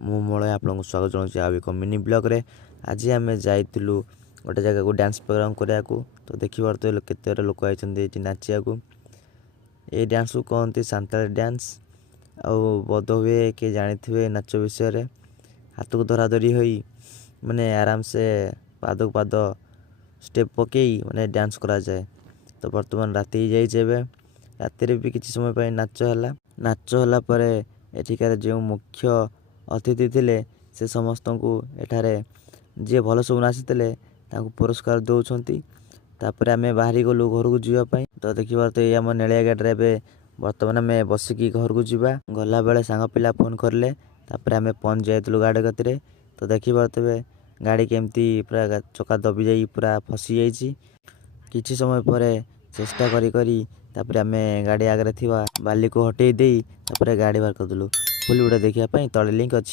ମୁଁ ମଳୟ ଆପଣଙ୍କୁ ସ୍ୱାଗତ ଜଣାଉଛି ଆଉ ଏକ ମିନି ବ୍ଲଗ୍ରେ। ଆଜି ଆମେ ଯାଇଥିଲୁ ଗୋଟେ ଜାଗାକୁ ଡ୍ୟାନ୍ସ ପ୍ରୋଗ୍ରାମ୍ କରିବାକୁ। ତ ଦେଖିପାରୁଥିବେ କେତେଟା ଲୋକ ଆଇଛନ୍ତି ଏଠି ନାଚିବାକୁ। ଏଇ ଡ୍ୟାନ୍ସକୁ କହନ୍ତି ସାନ୍ତାଳ ଡ୍ୟାନ୍ସ। ଆଉ ବୋଧହୁଏ କିଏ ଜାଣିଥିବେ ନାଚ ବିଷୟରେ। ହାତକୁ ଧରାଧରି ହୋଇ ମାନେ ଆରାମସେ ପାଦକୁ ପାଦ ଷ୍ଟେପ୍ ପକେଇ ମାନେ ଡ୍ୟାନ୍ସ କରାଯାଏ। ତ ବର୍ତ୍ତମାନ ରାତି ହେଇଯାଇଛି। ଏବେ ରାତିରେ ବି କିଛି ସମୟ ପାଇଁ ନାଚ ହେଲା ପରେ ଏଠିକାର ଯେଉଁ ମୁଖ୍ୟ ଅତିଥି ଥିଲେ ସେ ସମସ୍ତଙ୍କୁ ଏଠାରେ ଯିଏ ଭଲ ସବୁ ନାଚିଥିଲେ ତାଙ୍କୁ ପୁରସ୍କାର ଦେଉଛନ୍ତି। ତାପରେ ଆମେ ବାହାରି ଗଲୁ ଘରକୁ ଯିବା ପାଇଁ। ତ ଦେଖିପାରୁଥିବେ ଏଇ ଆମ ନେଳିଆ ଗାଡ଼ିରେ ଏବେ ବର୍ତ୍ତମାନ ଆମେ ବସିକି ଘରକୁ ଯିବା। ଗଲାବେଳେ ସାଙ୍ଗ ପିଲା ଫୋନ୍ କରିଲେ, ତାପରେ ଆମେ ପହଞ୍ଚି ଯାଇଥିଲୁ ଗାଡ଼ି କତିରେ। ତ ଦେଖିପାରୁଥିବେ ଗାଡ଼ି କେମିତି ପୁରା ଚକା ଦବି ଯାଇ ପୁରା ଫସି ଯାଇଛି। କିଛି ସମୟ ପରେ ଚେଷ୍ଟା କରି ତାପରେ ଆମେ ଗାଡ଼ି ଆଗରେ ଥିବା ବାଲିକୁ ହଟେଇ ଦେଇ ତାପରେ ଗାଡ଼ି ବାହାର କରିଦେଲୁ। ଫୁଲ୍ ଭିଡ଼ିଓ ଦେଖିବା ପାଇଁ ତଳେ ଲିଙ୍କ୍ ଅଛି।